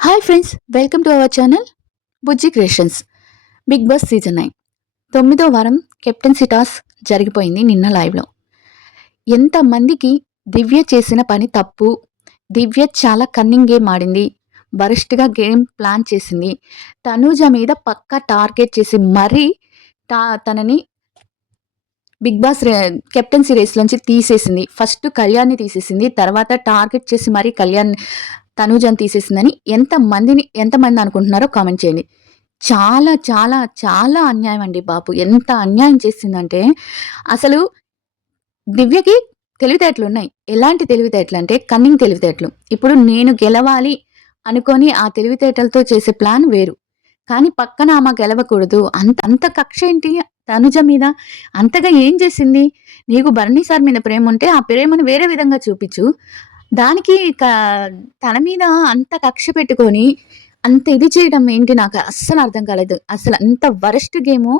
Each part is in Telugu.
Hi friends, welcome to our channel Bujji creations. Bigg Boss season 9 9వ వారం కెప్టెన్సీ టాస్ జరిగిపోయింది నిన్న లైవ్లో. ఎంతమందికి దివ్య చేసిన పని తప్పు, దివ్య చాలా కన్నింగ్ గేమ్ ఆడింది, వరస్ట్గా గేమ్ ప్లాన్ చేసింది, తనూజ మీద పక్కా టార్గెట్ చేసి మరీ తనని బిగ్ బాస్ కెప్టెన్సీ రేస్లోంచి తీసేసింది. ఫస్ట్ కళ్యాణ్ని తీసేసింది, తర్వాత టార్గెట్ చేసి మరీ తనూజని తీసేసిందని ఎంతమంది అనుకుంటున్నారో కామెంట్ చేయండి. చాలా చాలా చాలా అన్యాయం అండి బాబు. ఎంత అన్యాయం చేసిందంటే అసలు దివ్యకి తెలివితేటలు ఉన్నాయి. ఎలాంటి తెలివితేటలు అంటే కన్నింగ్ తెలివితేటలు. ఇప్పుడు నేను గెలవాలి అనుకొని ఆ తెలివితేటలతో చేసే ప్లాన్ వేరు, కానీ పక్కన ఆమె గెలవకూడదు. అంత కక్ష ఏంటి తనుజ మీద? అంతగా ఏం చేసింది? నీకు బర్నీ సార్ మీద ప్రేమ ఉంటే ఆ ప్రేమను వేరే విధంగా చూపించు. దానికి తన మీద అంత కక్ష పెట్టుకొని అంత ఇది చేయడం ఏంటి? నాకు అస్సలు అర్థం కాలేదు. అసలు అంత వరస్ట్ గేము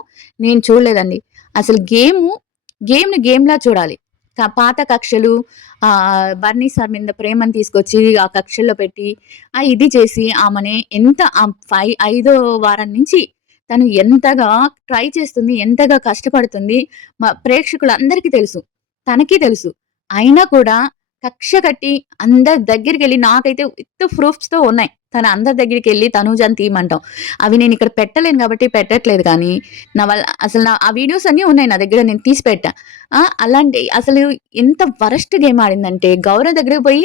నేను చూడలేదండి. అసలు గేమ్ని గేమ్లా చూడాలి. పాత కక్షలు, బర్నీ సార్ మీద ప్రేమను తీసుకొచ్చి ఆ కక్షల్లో పెట్టి ఇది చేసి ఆమెని ఎంత 5వ వారం నుంచి తను ఎంతగా ట్రై చేస్తుంది, ఎంతగా కష్టపడుతుంది ప్రేక్షకులందరికీ తెలుసు, తనకి తెలుసు. అయినా కూడా కక్ష కట్టి అందరి దగ్గరికి వెళ్ళి, నాకైతే విత్ ప్రూఫ్స్తో ఉన్నాయి, తన అందరి దగ్గరికి వెళ్ళి తనూజని తీయమంటాం. అవి నేను ఇక్కడ పెట్టలేను కాబట్టి పెట్టట్లేదు, కానీ నా వల్ల అసలు ఆ వీడియోస్ అన్నీ ఉన్నాయి నా దగ్గర, నేను తీసి పెట్టా. అలాంటి అసలు ఎంత వరస్ట్ గేమ్ ఆడిందంటే గౌరవ్ దగ్గరికి పోయి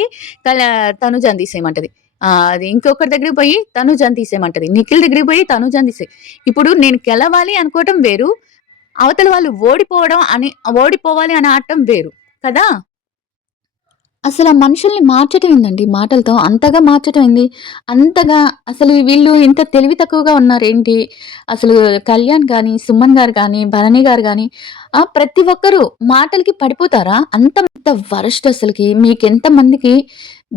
తనూజని తీసేయమంటది, అది ఇంకొకరి దగ్గరికి పోయి తనూజని తీసేయమంటది, నిఖిల్ దగ్గరికి పోయి తనూజని తీసే. ఇప్పుడు నేను గెలవాలి అనుకోవటం వేరు, అవతల వాళ్ళు ఓడిపోవాలి అని ఆడటం వేరు కదా. అసలు ఆ మనుషుల్ని మార్చటం ఏందండి మాటలతో? అంతగా మార్చటం ఏంది? అంతగా అసలు వీళ్ళు ఇంత తెలివి తక్కువగా ఉన్నారేంటి? అసలు కళ్యాణ్ కానీ, సుమన్ గారు కానీ, భరణి గారు కానీ ప్రతి ఒక్కరు మాటలకి పడిపోతారా? అంత వరస్ట్. అసలుకి మీకెంతమందికి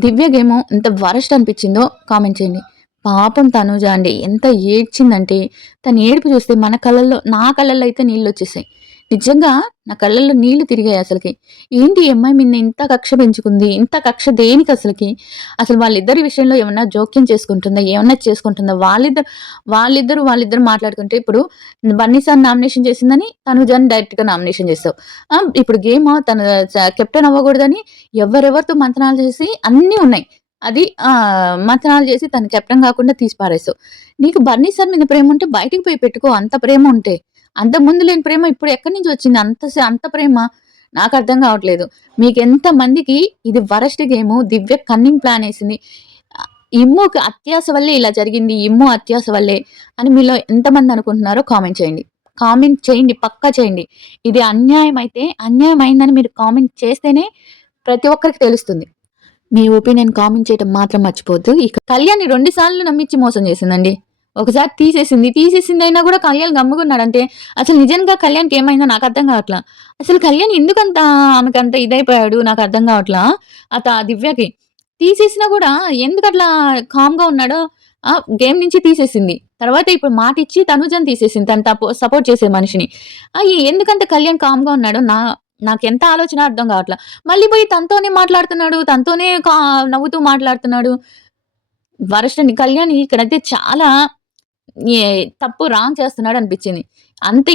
దివ్య గేమో ఇంత వరస్ట్ అనిపించిందో కామెంట్ చేయండి. పాపం తనూజ అండి ఎంత ఏడ్చిందంటే, తన ఏడుపు చూస్తే నా కళ్ళల్లో అయితే నీళ్ళు వచ్చేసాయి. నిజంగా నా కళ్ళల్లో నీళ్లు తిరిగాయి అసలుకి. ఏంటి ఈ అమ్మాయి మీద ఇంత కక్ష పెంచుకుంది? ఇంత కక్ష దేనికి అసలుకి? అసలు వాళ్ళిద్దరి విషయంలో ఏమన్నా జోక్యం చేసుకుంటుందా? ఏమన్నా చేసుకుంటుందా? వాళ్ళిద్దరు మాట్లాడుకుంటే, ఇప్పుడు బన్నీ సార్ నామినేషన్ చేసిందని తనుజని డైరెక్ట్గా నామినేషన్ చేస్తావు. ఇప్పుడు గేమ్ తను కెప్టెన్ అవ్వకూడదని ఎవరెవరితో మంతనాలు చేసి అన్నీ ఉన్నాయి. అది మంతనాలు చేసి తను కెప్టెన్ కాకుండా తీసి పారేస్తావు. నీకు బన్నీ సార్ మీద ప్రేమ ఉంటే బయటికి పోయి పెట్టుకో. అంత ప్రేమ ఉంటే, అంత ముందు లేని ప్రేమ ఇప్పుడు ఎక్కడి నుంచి వచ్చింది? అంత ప్రేమ నాకు అర్థం కావట్లేదు. మీకెంత మందికి ఇది వరస్ట్ గేము? దివ్య కన్నింగ్ ప్లాన్ వేసింది. ఇమ్ముకి అత్యాస వల్లే ఇలా జరిగింది, ఇమ్ము అత్యాస వల్లే అని మీలో ఎంతమంది అనుకుంటున్నారో కామెంట్ చేయండి, పక్కా చేయండి. ఇది అన్యాయం అయిందని మీరు కామెంట్ చేస్తేనే ప్రతి ఒక్కరికి తెలుస్తుంది. మీ ఒపీనియన్ కామెంట్ చేయడం మాత్రం మర్చిపోద్దు. ఇక కళ్యాణ్ని 2 సార్లు నమ్మించి మోసం చేసిందండి. ఒకసారి తీసేసింది అయినా కూడా కళ్యాణ్ గమ్ముకున్నాడంటే అసలు నిజంగా కళ్యాణ్కి ఏమైందో నాకు అర్థం కావట్లా. అసలు కళ్యాణ్ ఎందుకంత ఆమెకంత ఇదైపోయాడు నాకు అర్థం కావట్లా. దివ్యకి తీసేసినా కూడా ఎందుకు అట్లా కామ్గా ఉన్నాడో. గేమ్ నుంచి తీసేసింది, తర్వాత ఇప్పుడు మాట ఇచ్చి తనుజని తీసేసింది, తను సపోర్ట్ చేసే మనిషిని. ఎందుకంత కళ్యాణ్ కామ్గా ఉన్నాడో నాకెంత ఆలోచన అర్థం కావట్లా. మళ్ళీ పోయి తనతోనే మాట్లాడుతున్నాడు, తనతోనే నవ్వుతూ మాట్లాడుతున్నాడు. వరస్ట్ అండి కళ్యాణ్. ఇక్కడైతే చాలా తప్పు రాంగ్ చేస్తున్నాడు అనిపించింది. అంత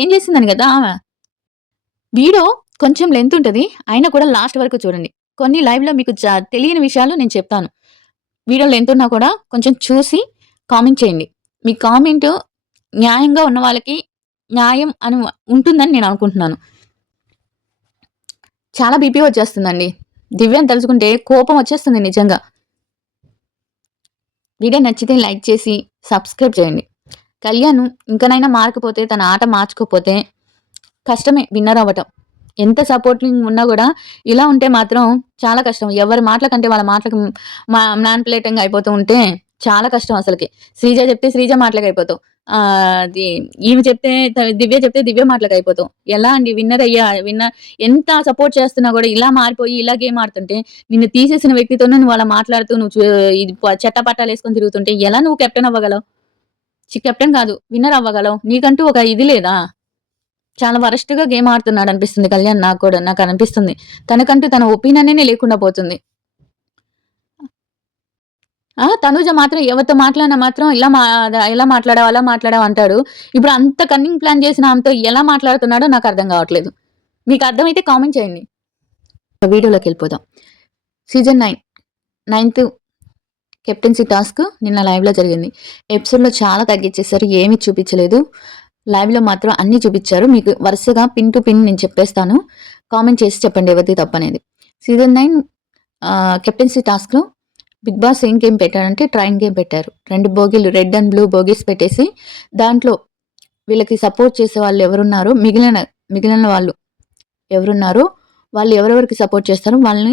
ఏం చేసిందని కదా ఆమె. వీడియో కొంచెం లెంత్ ఉంటుంది, అయినా కూడా లాస్ట్ వరకు చూడండి. కొన్ని లైవ్లో మీకు తెలియని విషయాలు నేను చెప్తాను. వీడియో లెంత్ ఉన్నా కూడా కొంచెం చూసి కామెంట్ చేయండి. మీ కామెంట్ న్యాయంగా ఉన్న వాళ్ళకి న్యాయం అని ఉంటుందని నేను అనుకుంటున్నాను. చాలా బీపీ వచ్చేస్తుందండి దివ్యని తలుచుకుంటే, కోపం వచ్చేస్తుంది నిజంగా. వీడియో నచ్చితే లైక్ చేసి సబ్స్క్రైబ్ చేయండి. కళ్యాణ్ ఇంకనైనా మారకపోతే, తన ఆట మార్చుకోకపోతే కష్టమే విన్నర్ అవ్వటం. ఎంత సపోర్టింగ్ ఉన్నా కూడా ఇలా ఉంటే మాత్రం చాలా కష్టం. ఎవరి మాటల కంటే వాళ్ళ మాటలకు మ్యానిపులేటింగ్ అయిపోతూ ఉంటే చాలా కష్టం అసలుకి. శ్రీజ చెప్తే శ్రీజ మాటలకు అయిపోతావు, అది ఈమె చెప్తే దివ్య చెప్తే దివ్య మాటలకు అయిపోతావు. ఎలా అండి విన్నర్ ఎంత సపోర్ట్ చేస్తున్నా కూడా ఇలా మారిపోయి ఇలా గేమ్ ఆడుతుంటే, నిన్ను తీసేసిన వ్యక్తితోనే నువ్వు అలా మాట్లాడుతూ నువ్వు ఇది చట్టపట్టాలు వేసుకొని తిరుగుతుంటే ఎలా నువ్వు కెప్టెన్ అవ్వగలవు? కెప్టెన్ కాదు విన్నర్ అవ్వగలవు? నీకంటూ ఒక ఇది లేదా? చాలా వరస్ట్‌గా గేమ్ ఆడుతున్నాడు అనిపిస్తుంది కళ్యాణ్. నాకు అనిపిస్తుంది తనకంటూ తన ఒపీనియనే లేకుండా పోతుంది. తనూజ మాత్రం ఎవరితో మాట్లాడినా మాత్రం ఎలా మాట్లాడావు, అలా మాట్లాడావు అంటాడు. ఇప్పుడు అంత కన్నింగ్ ప్లాన్ చేసిన ఆమెతో ఎలా మాట్లాడుతున్నాడో నాకు అర్థం కావట్లేదు. మీకు అర్థమైతే కామెంట్ చేయండి. వీడియోలోకి వెళ్ళిపోదాం. సీజన్ 9 9th కెప్టెన్సీ టాస్క్ నిన్న లైవ్లో జరిగింది. ఎపిసోడ్లో చాలా తగ్గించేసారు, ఏమీ చూపించలేదు. లైవ్లో మాత్రం అన్నీ చూపించారు. మీకు వరుసగా పిన్ టు పిన్ నేను చెప్పేస్తాను, కామెంట్ చేసి చెప్పండి ఎవరిది తప్పనేది. సీజన్ 9 కెప్టెన్సీ టాస్క్లో బిగ్ బాస్ ఏం గేమ్ పెట్టారంటే ట్రైన్ గేమ్ పెట్టారు. 2 బోగీలు, రెడ్ అండ్ బ్లూ బోగీస్ పెట్టేసి దాంట్లో వీళ్ళకి సపోర్ట్ చేసే వాళ్ళు ఎవరున్నారో, మిగిలిన వాళ్ళు ఎవరున్నారో వాళ్ళు ఎవరెవరికి సపోర్ట్ చేస్తారో వాళ్ళు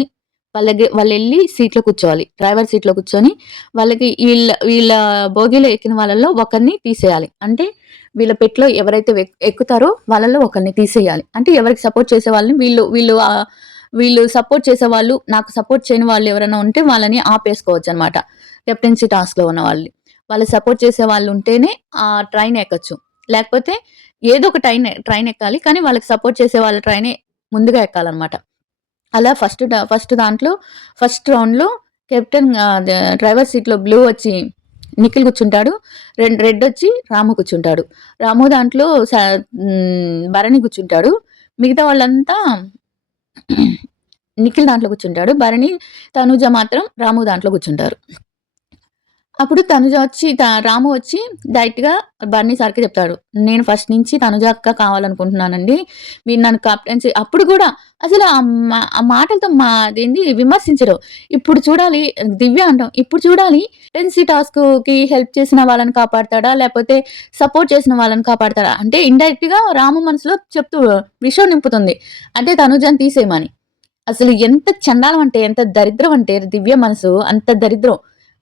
వెళ్ళి సీట్లో కూర్చోవాలి. డ్రైవర్ సీట్లో కూర్చొని వాళ్ళకి వీళ్ళ బోగీలో ఎక్కిన వాళ్ళలో ఒకరిని తీసేయాలి. అంటే వీళ్ళ పెట్లో ఎవరైతే ఎక్కుతారో వాళ్ళలో ఒకరిని తీసేయాలి. అంటే ఎవరికి సపోర్ట్ చేసే వాళ్ళని వీళ్ళు సపోర్ట్ చేసే వాళ్ళు, నాకు సపోర్ట్ చేయని వాళ్ళు ఎవరైనా ఉంటే వాళ్ళని ఆపేసుకోవచ్చు అనమాట. కెప్టెన్సీ టాస్క్లో ఉన్న వాళ్ళు సపోర్ట్ చేసే వాళ్ళు ఉంటేనే ఆ ట్రైన్ ఎక్కచ్చు. లేకపోతే ఏదో ఒక ట్రైన్ ఎక్కాలి, కానీ వాళ్ళకి సపోర్ట్ చేసే వాళ్ళ ట్రైనే ముందుగా ఎక్కాలన్నమాట. అలా ఫస్ట్ దాంట్లో ఫస్ట్ రౌండ్లో కెప్టెన్ డ్రైవర్ సీట్లో బ్లూ వచ్చి నిఖిల్ కూర్చుంటాడు, రెడ్ వచ్చి రాము కూర్చుంటాడు. రాము దాంట్లో భరణి కూర్చుంటాడు. మిగతా వాళ్ళంతా నిఖిల్ దాంట్లో కూర్చుంటాడు. భరణి, తనుజ మాత్రం రాము దాంట్లో కూర్చుంటారు. అప్పుడు తనుజ వచ్చి రాము వచ్చి డైరెక్ట్గా బర్నీ సార్కి చెప్తాడు, నేను ఫస్ట్ నుంచి తనుజ అక్క కావాలనుకుంటున్నానండి, మీరు నన్ను కెప్టెన్సీ. అప్పుడు కూడా అసలు ఆ మాటలతో అదేంది విమర్శించరు. ఇప్పుడు చూడాలి దివ్య అంటాం, ఇప్పుడు చూడాలి కెప్టెన్సీ టాస్క్కి హెల్ప్ చేసిన వాళ్ళని కాపాడతాడా లేకపోతే సపోర్ట్ చేసిన వాళ్ళని కాపాడతాడా అంటే ఇండైరెక్ట్గా రాము మనసులో చెప్తూ విషయం నింపుతుంది, అంటే తనుజని తీసేయమని. అసలు ఎంత చండాలం అంటే, ఎంత దరిద్రం అంటే దివ్య మనసు అంత దరిద్రం.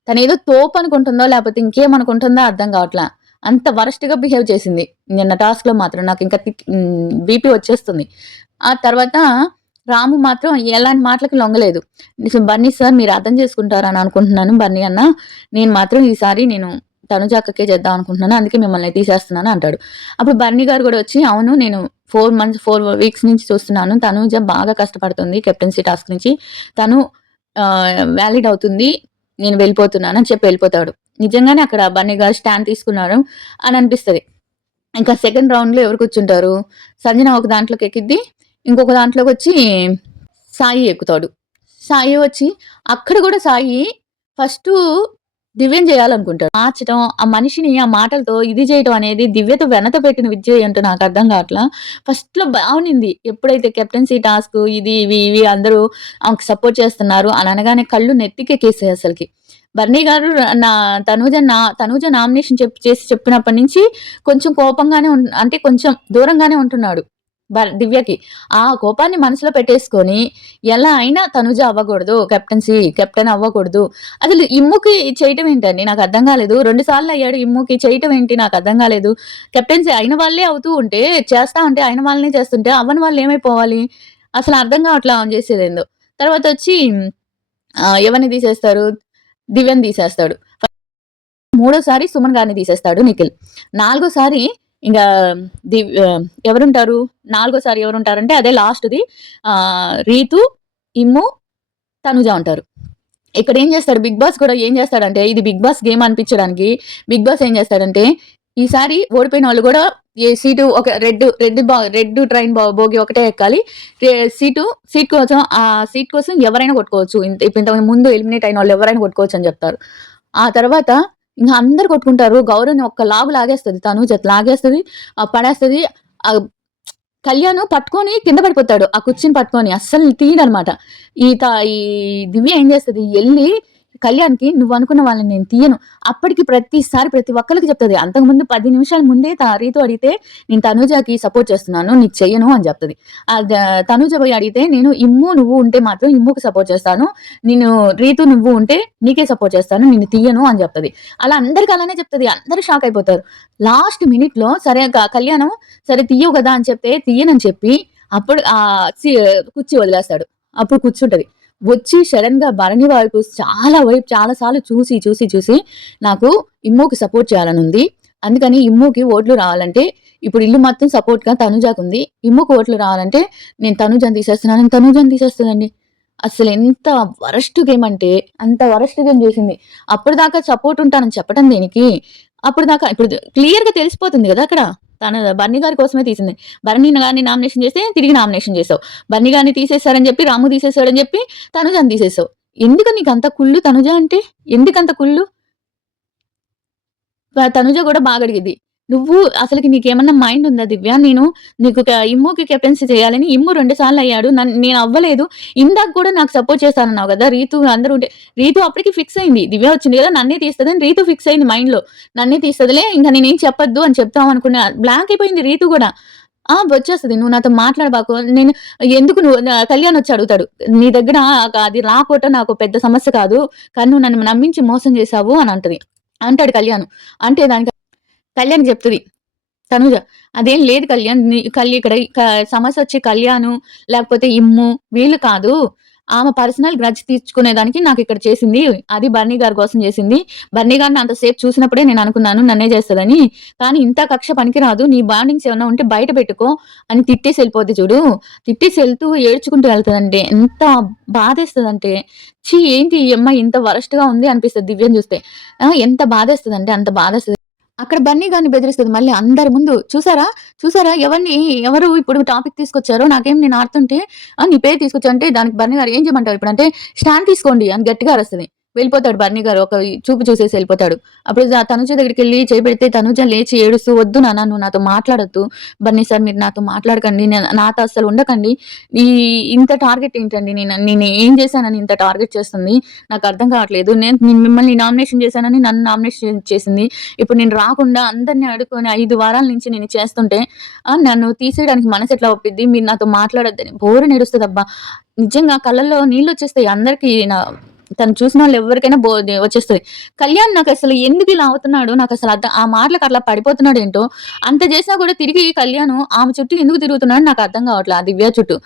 తను ఏదో తోపు అనుకుంటుందో లేకపోతే ఇంకేమనుకుంటుందో అర్థం కావట్లా. అంత వరస్ట్గా బిహేవ్ చేసింది నిన్న టాస్క్లో మాత్రం. నాకు ఇంకా బీపీ వచ్చేస్తుంది. ఆ తర్వాత రాము మాత్రం ఎలాంటి మాటలకి లొంగలేదు. బన్నీ సార్ మీరు అర్థం చేసుకుంటారని అనుకుంటున్నాను బన్నీ అన్న, నేను మాత్రం ఈసారి నేను తనుజాకే చేద్దాం అనుకుంటున్నాను, అందుకే మిమ్మల్ని తీసేస్తున్నాను అంటాడు. అప్పుడు బన్నీ గారు కూడా వచ్చి, అవును నేను 4 వీక్స్ నుంచి చూస్తున్నాను, తనుజ బాగా కష్టపడుతుంది కెప్టెన్సీ టాస్క్ నుంచి, తను వ్యాలిడ్ అవుతుంది, నేను వెళ్ళిపోతున్నాను అని చెప్పి వెళ్ళిపోతాడు. నిజంగానే అక్కడ బన్నీ గారు స్టాండ్ తీసుకున్నారు అని అనిపిస్తుంది. ఇంకా సెకండ్ రౌండ్లో ఎవరు కూర్చుంటారు, సంజన ఒక దాంట్లోకి ఎక్కిద్ది, ఇంకొక దాంట్లోకి వచ్చి సాయి ఎక్కుతాడు. సాయి వచ్చి అక్కడ కూడా సాయి ఫస్ట్ దివ్యం చేయాలనుకుంటాడు. మార్చడం, ఆ మనిషిని ఆ మాటలతో ఇది చేయటం అనేది దివ్యతో వెనత పెట్టిన విద్య ఏంటో నాకు అర్థం కావట్లా. ఫస్ట్లో బాగుంది, ఎప్పుడైతే కెప్టెన్సీ టాస్క్ ఇవి అందరూ ఆమెకు సపోర్ట్ చేస్తున్నారు అని అనగానే కళ్ళు నెత్తికెక్కేసాయి అసలుకి. బర్నీ గారు తనూజ నామినేషన్ చేసి చెప్పినప్పటి నుంచి కొంచెం కోపంగానే అంటే కొంచెం దూరంగానే ఉంటున్నాడు దివ్యకి. ఆ కోపాన్ని మనసులో పెట్టేసుకొని ఎలా అయినా తనుజ అవ్వకూడదు, కెప్టెన్ అవ్వకూడదు. అసలు ఇమ్ముకి చేయటం ఏంటండి నాకు అర్థం కాలేదు. 2 సార్లు అయ్యాడు, ఇమ్ముకి చేయటం ఏంటి నాకు అర్థం కాలేదు. కెప్టెన్సీ అయిన వాళ్ళే అవుతూ ఉంటే, చేస్తా ఉంటే అయిన వాళ్ళనే చేస్తుంటే అవ్వని వాళ్ళు ఏమైపోవాలి అసలు అర్థం కావట్లా ఆన్ చేసేది ఏందో. తర్వాత వచ్చి ఎవరిని తీసేస్తారు, దివ్యని తీసేస్తాడు. 3వసారి సుమన్ గారిని తీసేస్తాడు నిఖిల్. 4వసారి ఇంకా ఎవరుంటారు, 4వసారి ఎవరుంటారంటే అదే లాస్ట్ది రీతు, ఇమ్ము, తనుజ ఉంటారు. ఇక్కడ ఏం చేస్తాడు బిగ్ బాస్ కూడా, ఏం చేస్తాడంటే ఇది బిగ్ బాస్ గేమ్ అనిపించడానికి బిగ్ బాస్ ఏం చేస్తాడంటే, ఈసారి ఓడిపోయిన వాళ్ళు కూడా సీటు ఒక రెడ్ ట్రైన్ బోగి ఒకటే ఎక్కాలి, సీట్ కోసం ఆ సీట్ కోసం ఎవరైనా కొట్టుకోవచ్చు, ఇంతకు ముందు ఎలిమినేట్ అయిన వాళ్ళు ఎవరైనా కొట్టుకోవచ్చు అని చెప్తారు. ఆ తర్వాత ఇంకా అందరు కొట్టుకుంటారు. గౌరవ్ని ఒక్క లాగు లాగేస్తుంది, తనుజ లాగేస్తుంది, పడేస్తుంది. కళ్యాణ్ పట్టుకొని కింద పడిపోతాడు, ఆ కుర్చీని పట్టుకొని అస్సలు తీయడనమాట. ఈ దివ్య ఏం చేస్తుంది, వెళ్ళి కళ్యాణ్కి నువ్వు అనుకున్న వాళ్ళని నేను తీయను, అప్పటికి ప్రతిసారి ప్రతి ఒక్కరికి చెప్తుంది. అంతకుముందు 10 నిమిషాల ముందే రీతు అడిగితే నేను తనుజకి సపోర్ట్ చేస్తున్నాను, నీకు చెయ్యను అని చెప్తుంది. తనుజ పోయి అడిగితే నేను నువ్వు ఉంటే మాత్రం ఇమ్ముకి సపోర్ట్ చేస్తాను, నేను రీతు నువ్వు ఉంటే నీకే సపోర్ట్ చేస్తాను, నిన్ను తీయను అని చెప్తుంది. అలా అందరికి అలానే చెప్తుంది. అందరూ షాక్ అయిపోతారు. లాస్ట్ మినిట్లో సరే కళ్యాణం సరే తీయవు కదా అని చెప్తే తీయనని చెప్పి అప్పుడు కుర్చీ వదిలేస్తాడు. అప్పుడు కూర్చుంటది. వచ్చి సడన్ గా భరణి వైపు చాలా సార్లు చూసి నాకు ఇమ్ముకి సపోర్ట్ చేయాలని ఉంది, అందుకని ఇమ్ముకి ఓట్లు రావాలంటే ఇప్పుడు ఇల్లు మొత్తం సపోర్ట్ గా తనుజాకు ఉంది, ఇమ్ముకి ఓట్లు రావాలంటే నేను తనుజని తీసేస్తున్నాను, తనుజని తీసేస్తుందండి. అసలెంత వరస్ట్ గేమ్ అంటే, అంత వరస్ట్ గేమ్ చేసింది. అప్పటిదాకా సపోర్ట్ ఉంటానని చెప్పడం దేనికి? అప్పటిదాకా ఇప్పుడు క్లియర్‌గా తెలిసిపోతుంది గదా! అక్కడ. తను బన్నీ గారి కోసమే తీసింది. బన్నీని గారిని నామినేషన్ చేస్తే తిరిగి నామినేషన్ చేసావు. బన్నీ గారిని తీసేసారని చెప్పి, రాము తీసేసాడని చెప్పి తనుజని తీసేసావు. ఎందుకు నీకంత కుళ్ళు తనుజ అంటే? ఎందుకంత కుళ్ళు? తనుజ గూడా బాగా అడిగిద్ది. నువ్వు అసలకి నీకేమన్నా మైండ్ ఉందా దివ్య? నేను నీకు ఇమ్ముకి కెప్టెన్సీ చేయాలని ఇమ్ము 2 సార్లు అయ్యాడు. నేను అవ్వలేదు. ఇందాక కూడా నాకు సపోర్ట్ చేశానన్నావు గదా! రీతు అందరూ ఉంటే రీతు అప్పటికి ఫిక్స్ అయింది. దివ్య వచ్చింది గదా! నన్నే తీస్తదని రీతు ఫిక్స్ అయింది మైండ్‌లో. నన్నే తీస్తదిలే ఇంక నేనేం చెప్పొద్దు అని చెప్తాం అనుకున్నా. బ్లాంక్ అయిపోయింది రీతు గూడా. వచ్చేస్తది. నువ్వు నాతో మాట్లాడబాకు. నేను ఎందుకు నువ్వు కళ్యాణ్ వచ్చి అడుగుతాడు. నీ దగ్గర అది రాకపోవటం నాకు పెద్ద సమస్య కాదు. కానీ నువ్వు నన్ను నమ్మించి మోసం చేశావు అని అంటది. అంటాడు కళ్యాణ్. అంటే దానికి కళ్యాణ్ చెప్తది తనుజ. అదేం లేదు కళ్యాణ్. ఇక్కడ సమస్యొచ్చి కళ్యాణు, లేకపోతే ఇమ్ము వీళ్ళు కాదు. ఆమె పర్సనల్ గ్రడ్జ్ తీర్చుకునేదానికి నాకిక్కడ చేసింది. అది బన్నీ గారి కోసం చేసింది. బన్నీ గారిని అంతసేపు చూసినప్పుడే నేననుకున్నాను నన్నే చేస్తదని. కానీ ఇంత కక్ష పనికిరాదు. నీ బాండింగ్స్ ఏమన్నా ఉంటే బయట పెట్టుకో అని తిట్టేసి ఎళ్ళిపోద్ది చూడు. తిట్టేసి ఎళ్తూ ఏడ్చుకుంటూ ఎళ్తదంటే ఎంత బాధేస్తదంటే, ఛీ! ఏంటి ఈ అమ్మాయి ఇంత వరస్ట్‌గా ఉంది అనిపిస్తది దివ్యని చూస్తే. ఎంత బాధేస్తదంటే అంత బాధేస్తది. అక్కడ బన్నీ గారిని బెదిరిస్తది మళ్ళీ అందరి ముందు. చూసారా? చూసారా? ఎవరు ఇప్పుడు టాపిక్ తీసుకొచ్చారో నేను ఆడుతుంటే నీ పేరు తీసుకొచ్చా అంటే దానికి బన్నీ గారు ఏం చేయమంటావు ఇప్పుడంటే స్టాండ్ తీసుకోండి అని గట్టిగా అరుస్తది. వెళ్ళిపోతాడు బన్నీ గారు. ఒక చూపు చూసేసి వెళ్ళిపోతాడు. అప్పుడు తనుజ దగ్గరికెళ్ళి చేయి పెడితే తనుజ లేచి ఏడుస్తూ, "వద్దు నాన్న నువ్వు నాతో మాట్లాడొద్దు. బన్నీ సార్ మీరు నాతో మాట్లాడకండి. నాతో అస్సలు ఉండకండి. ఈ ఇంత టార్గెట్ ఏంటండి? నేను ఏం చేశానని ఇంత టార్గెట్ చేస్తుంది? నాకు అర్థం కావట్లేదు. నేను మిమ్మల్ని నామినేషన్ చేశానని నన్ను నామినేషన్ చేసింది. ఇప్పుడు నేను రాకుండా అందరిని అడుక్కొని 5 వారాల నుంచి నేను చేస్తుంటే నన్ను తీసేయడానికి మనసెట్లా ఒప్పిద్ది? మీరు నాతో మాట్లాడొద్దని బోరున ఏడుస్తదబ్బా! నిజంగా కళ్ళల్లో నీళ్లొచ్చేస్తాయి అందరికి. తను చూసినోళ్ళు ఎవ్వరికైనా వచ్చేస్తది. కళ్యాణ్ నాకసలు ఎందుకిలా అవుతున్నాడో నాకసలు ఆ మాటలకు అట్లా పడిపోతున్నాడేంటో, అంత చేసినా కూడా తిరిగి కళ్యాణ్ ఆమె చుట్టూ ఎందుకు తిరుగుతున్నాడో నాకు అర్థం కావట్లా. ఆ దివ్య చుట్టూ.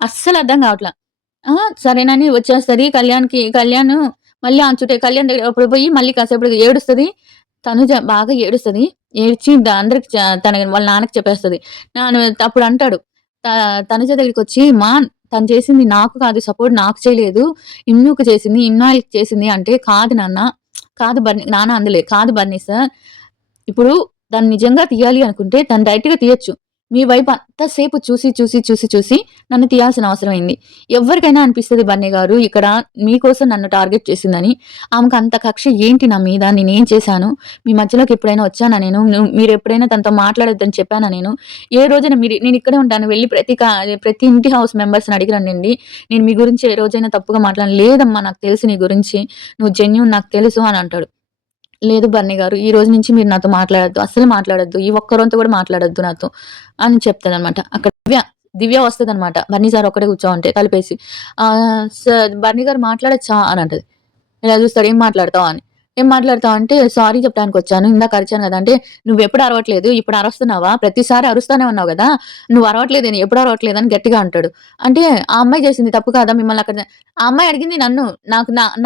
అస్సలు అర్థం కావట్లా. సరేనని వచ్చేస్తది. కళ్యాణ్ మళ్ళీ ఆమె చుట్టే కళ్యాణ్ దగ్గర అప్పుడు పోయి మళ్ళీ కాసేపటికి ఏడుస్తది. తనుజ బాగా ఏడుస్తది. ఏడ్చి అందరికి వాళ్ళ నాన్నకి చెప్పేస్తది. అప్పుడు అంటాడు. త తనుజ దగ్గరికొచ్చి, "మా తను చేసింది నాకు కాదు సపోర్ట్ నాకు చేయలేదు. ఇమ్నుకి చేసింది, ఇన్నాయిల్‌కి చేసింది" అంటే, "కాదు నాన్న, కాదు బన్నీ" నాన్న అందులే, "కాదు బన్నీ సార్. ఇప్పుడు దాన్ని నిజంగా తీయాలి అనుకుంటే తను డైరెక్ట్‌గా తీయొచ్చు. మీ వైపు అంతసేపు చూసి నన్ను తీయాల్సిన అవసరమైంది. ఎవ్వరికైనా అనిపిస్తది బన్నీ గారు ఇక్కడ మీకోసం నన్ను టార్గెట్ చేసిందని. ఆమెకు అంత కక్ష ఏంటి నా మీద? నేనేం చేశాను? మీ మధ్యలోకి ఎప్పుడైనా వచ్చానా నేను? మీరెప్పుడైనా తనతో మాట్లాడొద్దని చెప్పానా నేను? ఏ రోజైనా నేను ఇక్కడే ఉంటాను. వెళ్లి ప్రతి ఇంటి హౌస్ మెంబర్స్‌ని అడిగి రండండి. నేను మీ గురించి ఏ రోజైనా తప్పుగా మాట్లాడను. లేదమ్మా నాకు తెలుసు నీ గురించి. నువ్వు జెన్యూన్ నాకు తెలుసు అని అంటాడు. లేదు బన్నీ గారు. ఈ రోజు నుంచి మీరు నాతో మాట్లాడొద్దు. అస్సలు మాట్లాడొద్దు. ఈ ఒక్క రోజుతో కూడా మాట్లాడొద్దు నాతో అని చెప్తదనమాట. అక్కడ దివ్య వస్తదనమాట. బన్నీ సార్ ఒక్కడే కూర్చోమంటే కలిపేసి. సార్ బన్నీ గారు మాట్లాడొచ్చా అని అంటది. ఇలా చూస్తాడు ఏం మాట్లాడతావు అని. ఏం మాట్లాడతావు అంటే సారీ చెప్పడానికొచ్చాను. ఇందాక అరిచాను గదా! అంటే నువ్వెప్పుడు అరవట్లేదు. ఇప్పుడు అరుస్తున్నావా? ప్రతిసారి అరుస్తానే ఉన్నావు గదా! నువ్వు అరవట్లేదని ఎప్పుడు అరవట్లేదని గట్టిగా అంటాడు. అంటే ఆ అమ్మాయి చేసింది తప్పు కాదా మిమ్మల్ని అక్కడ ఆ అమ్మాయి అడిగింది నన్ను.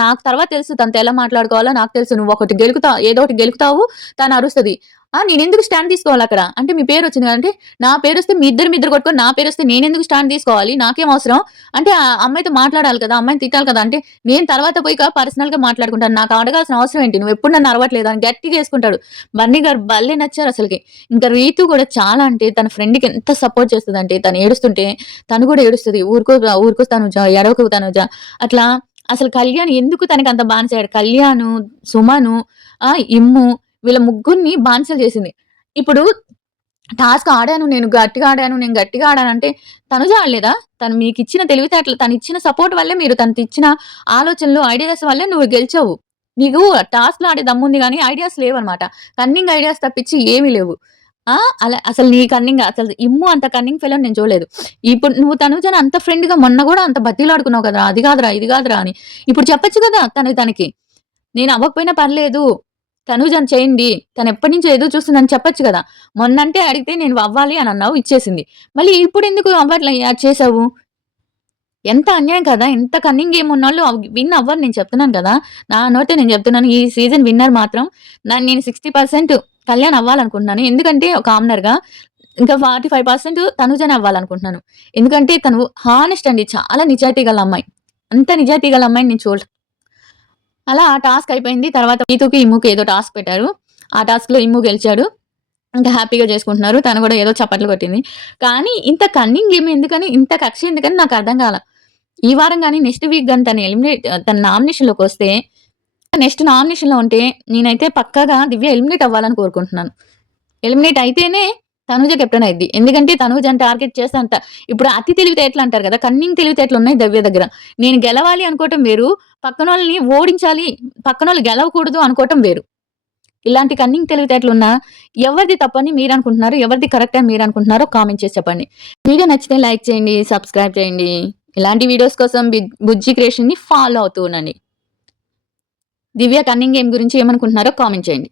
నాకు తర్వాత తెలుసు తనతో ఎలా మాట్లాడుకోవాలో నాకు తెలుసు. నువ్వొకటి గెలుకుతావు ఏదో ఒకటి గెలుకుతావు. తను అరుస్తది. నేనెందుకు స్టాండ్ తీసుకోవాలక్కడ? అంటే మీ పేరొచ్చింది గదా! అంటే నా పేరొస్తే మీ ఇద్దరు కొట్టుకొని నా పేరొస్తే నేనెందుకు స్టాండ్ తీసుకోవాలి? నాకేం అవసరం? అంటే ఆ అమ్మాయితో మాట్లాడాలి కదా! అమ్మాయిని తిట్టాలి కదా! అంటే నేను తర్వాత పోయి పర్సనల్‌గా మాట్లాడుకుంటాను. నాకు అడగాల్సిన అవసరం ఏంటి? నువ్వెప్పుడు నన్ను అరవట్లేదు అని గట్టిగా యేసుకుంటాడు. బన్నీ గారు భలే నచ్చారసలకి. ఇంకా రీతు కూడా చాలా అంటే తన ఫ్రెండ్‌కి ఎంత సపోర్ట్ చేస్తదంటే తను ఏడుస్తుంటే తను కూడా ఏడుస్తది. ఊరుకో తనుజ, ఏడవకు తనుజ అట్లా అసలు కళ్యాణ్ ఎందుకు తనకంత బానిసయ్యాడు? కళ్యాణు, సుమను, ఇమ్ము వీళ్ళ ముగ్గురిని బానిసలు చేసింది. ఇప్పుడు టాస్క్ ఆడాను. నేను గట్టిగా ఆడానంటే తనుజ ఆడలేదా? తను మీకిచ్చిన తెలివితేటలు, తనిచ్చిన సపోర్ట్ వల్లే తనకిచ్చిన ఆలోచనలు, ఐడియాస్ వల్లే నువ్వు గెలిచావు. నీకు టాస్క్‌లో ఆడే దమ్ముంది గానీ ఐడియాస్ లేవన్నమాట. కన్నింగ్ ఐడియాస్ తప్పించి ఏమి లేవు. అలా అసలు నీ కన్నింగ్ అసలు ఇమ్ము అంత కన్నింగ్ ఫెలోని నేను చూడలేదు. ఇప్పుడు నువ్వు తనుజని అంత ఫ్రెండ్‌గా మొన్న గూడా అంత బతిమిలాడుకున్నావు కదరా! అది కాదురా, ఇది కాదురా అని. ఇప్పుడు చెప్పొచ్చు కదా! తనకి. నేను అవ్వకపోయినా పర్లేదు. తనూజని చేయండి. తనెప్పటినుంచో ఎదురు చూస్తుందని చెప్పొచ్చు గదా! మొన్నంటే అడిగితే నేను అవ్వాలి అని అన్నావు ఇచ్చేసింది. మళ్ళీ ఇప్పుడెందుకు అవ్వట్లే చేసావు? ఎంత అన్యాయం కదా! ఇంత కన్నింగ్ గేమ్ ఉన్నోళ్ళు విన్ అవ్వరు నేను చెప్తున్నాను కదా! నా నోటే నేను చెప్తున్నాను. ఈ సీజన్ విన్నర్ మాత్రం నేను 60% కళ్యాణ్ అవ్వాలనుకుంటున్నాను. ఎందుకంటే ఒక ఆమ్నర్‌గా ఇంకా 45% తనుజనే అవ్వాలనుకుంటున్నాను. ఎందుకంటే తను హానెస్ట్ అండి. చాలా నిజాయితీ గల అమ్మాయి. అంత నిజాయితీ గల అమ్మాయిని నేను చూడలే. అలా ఆ టాస్క్ అయిపోయింది. తర్వాత నీతుకి, ఇమ్ముకి ఏదో టాస్క్ పెట్టారు. ఆ టాస్క్‌లో ఇమ్ము గెలిచాడు. ఇంకా హ్యాపీగా చేసుకుంటున్నారు. తను కూడా ఏదో చప్పట్లు కొట్టింది. కానీ ఇంత కన్నింగ్ గేమ్ ఎందుకని, ఇంత కక్ష ఎందుకని నాకు అర్థం కాల. ఈ వారం గాని, నెక్స్ట్ వీక్ గాని తన నామినేషన్‌లోకొస్తే నెక్స్ట్ నామినేషన్‌లో ఉంటే నేనైతే పక్కాగా దివ్య ఎలిమినేట్ అవ్వాలని కోరుకుంటున్నాను. ఎలిమినేట్ అయితేనే తనూజ కెప్టెన్ అయిద్ది. ఎందుకంటే తనూజని టార్గెట్ చేస్తే అంత ఇప్పుడు అతి తెలివితేటలు అంటారు కదా! కన్నింగ్ తెలివితేటలున్నాయి దివ్య దగ్గర. నేను గెలవాలి అనుకోవటం వేరు. పక్కనోళ్ళని ఓడించాలి, పక్కనోళ్ళు గెలవకూడదు అనుకోవటం వేరు. ఇలాంటి కన్నింగ్ తెలివితేటలున్న ఎవరిది తప్పని మీరనుకుంటున్నారు? ఎవరిది కరెక్ట్ అని మీరనుకుంటున్నారో కామెంట్ చేసి చెప్పండి. వీడియో నచ్చితే లైక్ చేయండి, సబ్స్క్రైబ్ చేయండి. ఇలాంటి వీడియోస్ కోసం బుజ్జి క్రియేషన్‌ని ఫాలో అవుతూ ఉండండి. దివ్య కన్నింగ్ గేమ్ గురించి ఏమనుకుంటున్నారో కామెంట్ చేయండి.